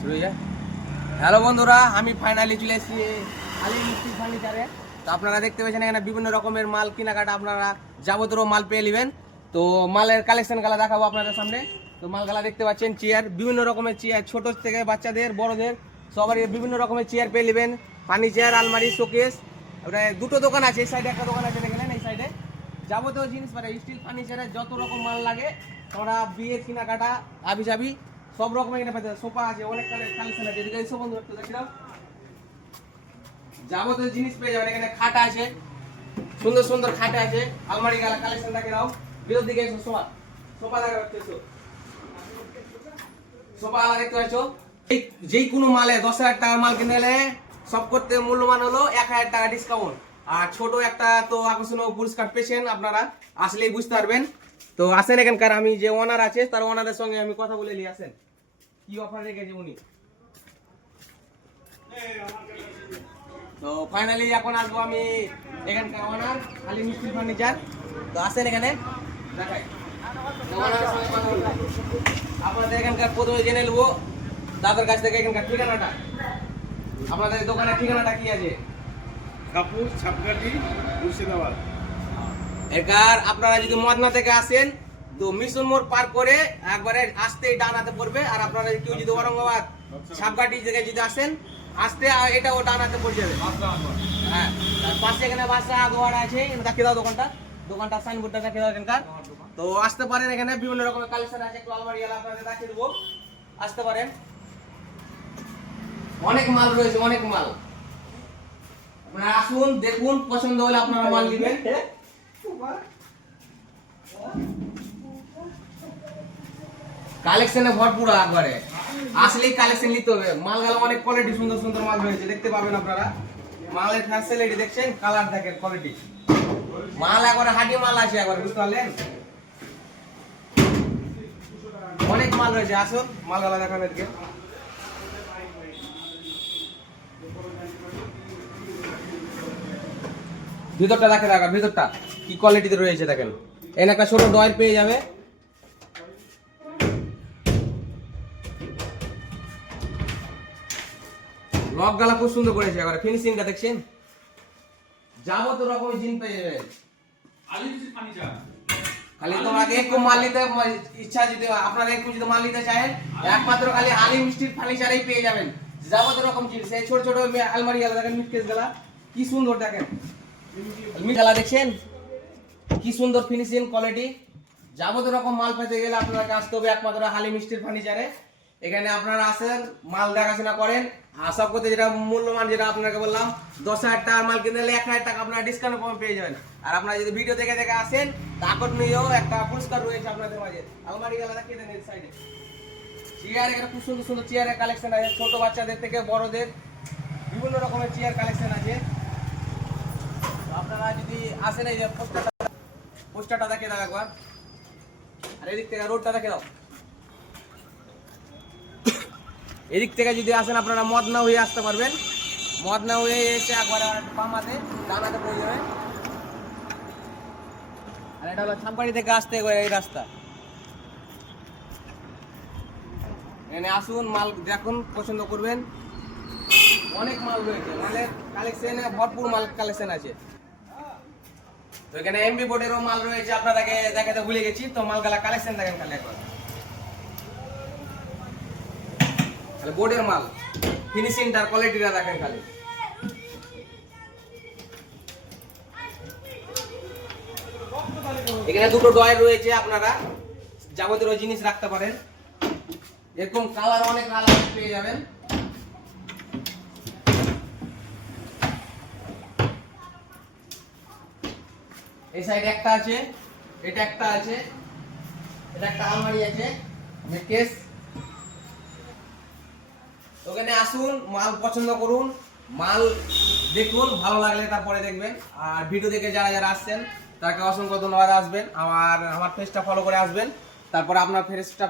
শুরু হয়ে যায়। হ্যালো বন্ধুরা, আমি ফাইনালি চলে এসেছি আলী মিস্ত্রি ফার্নিচারে। তো আপনারা দেখতে পাচ্ছেন এখানে বিভিন্ন রকমের মাল কেনাকাটা আপনারা যাবতীয় মাল পেয়ে নেবেন। তো মালের কালেকশনগুলো দেখাবো আপনাদের সামনে। তো মালগুলা দেখতে পাচ্ছেন, চেয়ার, বিভিন্ন রকমের চেয়ার, ছোট থেকে বাচ্চাদের বড়দের সবারই বিভিন্ন রকমের চেয়ার পেয়ে নেবেন। ফার্নিচার, আলমারি, শোকেস। ওটা দুটো দোকান আছে, এই সাইডে একটা দোকান আছে, দেখলেন এই সাইডে যাবতীয় জিনিস মানে স্টিল ফার্নিচারের যত রকম মাল লাগে তোমরা বিয়ের কেনাকাটা আবি যাবি সব রকমের এখানে পাওয়া যায়। সোফা আছে, অনেক কালেকশন আছে, এদিকে এসো বন্ধু একটু দেখি দাও। যাবতীয় জিনিস পেয়ে যাবেন এখানে। খাট আছে, সুন্দর সুন্দর খাট আছে, আলমারি গালা কালেকশন দেখে দাও। বিরোধ দিকে এসো, সোফা সোফা দেখা যাচ্ছে, সোফা আলা দেখতে পাচ্ছ। যেই কোনো মালে 10,000 টাকার মাল কিনে এলে সব করতে মূল্যমান হলো 1,000 টাকা ডিসকাউন্ট। আর ছোট একটা তো আকর্ষণীয় পুরস্কার পেয়েছেন, আপনারা আসলেই বুঝতে পারবেন। তো আসেন এখানকার, আমি যে ওনার আছে তার ওনারের সঙ্গে আমি কথা বলে নিই। আসেন, কি অফার রেখেছে উনি। তো ফাইনালি এখন আসবো আমি এখানকার ওনার আলী মিস্ত্রি ফার্নিচার। তো আসেন এখানে দেখাই, ওনারের সঙ্গে কথা বলবো। আপনাদের এখানকার প্রথমে জেনে নেবো দাদার কাছ থেকে এখানকার ঠিকানাটা। আপনাদের দোকানের ঠিকানাটা কি আছে? কাপুর ছাপকাটি মুর্শিদাবাদ। এখানকার আপনারা যদি মদনা থেকে আসেন তো মিশন মোড় পার করে একবারে আসতেই ডান হাতে পড়বে। আর আপনারা কেউ যদি ঔরঙ্গাবাদ ছাপকাটি থেকে যদি আসেন আসতে এটা ও ডান হাতে পড়ে যাবে। হ্যাঁ, তার পাশে এখানে বাসা দোয়ার আছে, দেখিয়ে দাও দোকানটা। দোকানটা সাইনবোর্ডটা দেখিয়ে দাও এখানকার। তো আসতে পারেন, এখানে বিভিন্ন রকমের কালেকশন আছে, একটু আলমারি আপনাদের দেখিয়ে দেবো, আসতে পারেন। অনেক মাল রয়েছে, অনেক মাল। আপনারা আসুন, দেখুন, পছন্দ হলে আপনারা মাল নেবেন। কালেকশনে ভরপুর, একবারে আসলেই কালেকশন নিতে হবে। মালগুলো অনেক কোয়ালিটি, সুন্দর সুন্দর মাল রয়েছে, দেখতে পাবেন আপনারা। মালের ফ্যাসিলিটি দেখছেন, কালার দেখেন, কোয়ালিটি মাল একবারে হাডি মাল আছে, একবারে বুঝতে পারলেন। অনেক মাল রয়েছে, আসুন মালগুলো দেখান এদিকে। ভিতরটা দেখে রাখা, ভিতরটা কি কোয়ালিটিতে রয়েছে দেখেন। এখানে একটা ছোট ডয়ার পেয়ে যাবে। লক গালা খুব সুন্দর করেছে, একবারে ফিনিশিংটা দেখছেন। যাবতীয় রকমের জিনিস পেয়ে যাবেন আলী মিস্ত্রি ফার্নিচার। খালি তোমাকে একটু মাল নিতে ইচ্ছা, যদি আপনারা একটু যদি মাল নিতে চান একমাত্র খালি আলী মিস্ত্রির ফার্নিচারেই পেয়ে যাবেন যাবতীয় রকম জিনিস। এই ছোট ছোট আলমারি গেলা দেখেন, মিটকেস গেলা কি সুন্দর দেখেন, গেলা দেখছেন কি সুন্দর ফিনিশিং কোয়ালিটি। যাবতীয় রকম মাল পেতে গেলে আপনাকে আসতে হবে একমাত্র আলী মিস্ত্রির ফার্নিচারে। এখানে আপনারা আসেন, মাল দেখাশোনা করেন। আর সব করতে যেটা মূল্যমান, যেটা আপনাকে বললাম 10,000 টাকার মাল কিনতে হলে 1,000 টাকা আপনারা ডিসকাউন্ট কম পেয়ে যাবেন। আর আপনারা যদি ভিডিও দেখে দেখে আসেন আকর্ষণীয় একটা পুরস্কার রয়েছে আপনাদের মাঝে। আলমারি গেলা দেখিয়ে দেন এই সাইডে। চেয়ার, এখানে খুব সুন্দর সুন্দর চেয়ারের কালেকশন আছে, ছোট বাচ্চাদের থেকে বড়দের বিভিন্ন রকমের চেয়ার কালেকশন আছে। আপনারা যদি আসেন, এই যে পোস্টারটা দেখে দাও একবার। আর এদিক থেকে রোডটা দেখে দাও। এদিক থেকে যদি আসেন আপনারা মদনা হয়ে আসতে পারবেন। মদনা হয়ে এসে একবার বাম হাতে ডান হাতে পড়ে যাবেন। আর এটা হলো ছামপাড়ি থেকে আসতে এই রাস্তা। এখানে আসুন, মাল দেখুন, পছন্দ করবেন। অনেক মাল রয়েছে, মালের কালেকশনে ভরপুর মাল কালেকশন আছে। তো এখানে এমবি বোর্ডেরও মাল রয়েছে, আপনাদেরকে দেখাতে ভুলে গেছি। তো মালগুলা কালেকশন দেখেন খালি একবার, বোর্ডের মাল ফিনিশিংটার কোয়ালিটিটা দেখেন খালি। এখানে দুটো ডয়ার রয়েছে, আপনারা যাবতীয় জিনিস রাখতে পারেন। এরকম কালার অনেক কালার পেয়ে যাবেন। এই সাইডে একটা আছে, এটা একটা আছে, এটা একটা আলমারি আছে, কেস। ওখানে আসুন, মাল পছন্দ করুন, মাল দেখুন, ভালো লাগলে তারপরে দেখবেন। আর ভিডিও দেখে যারা যারা আসছেন তাকে অসংখ্য ধন্যবাদ। আসবেন আমার পেজটা ফলো করে আসবেন, তারপরে আপনার ফেসটা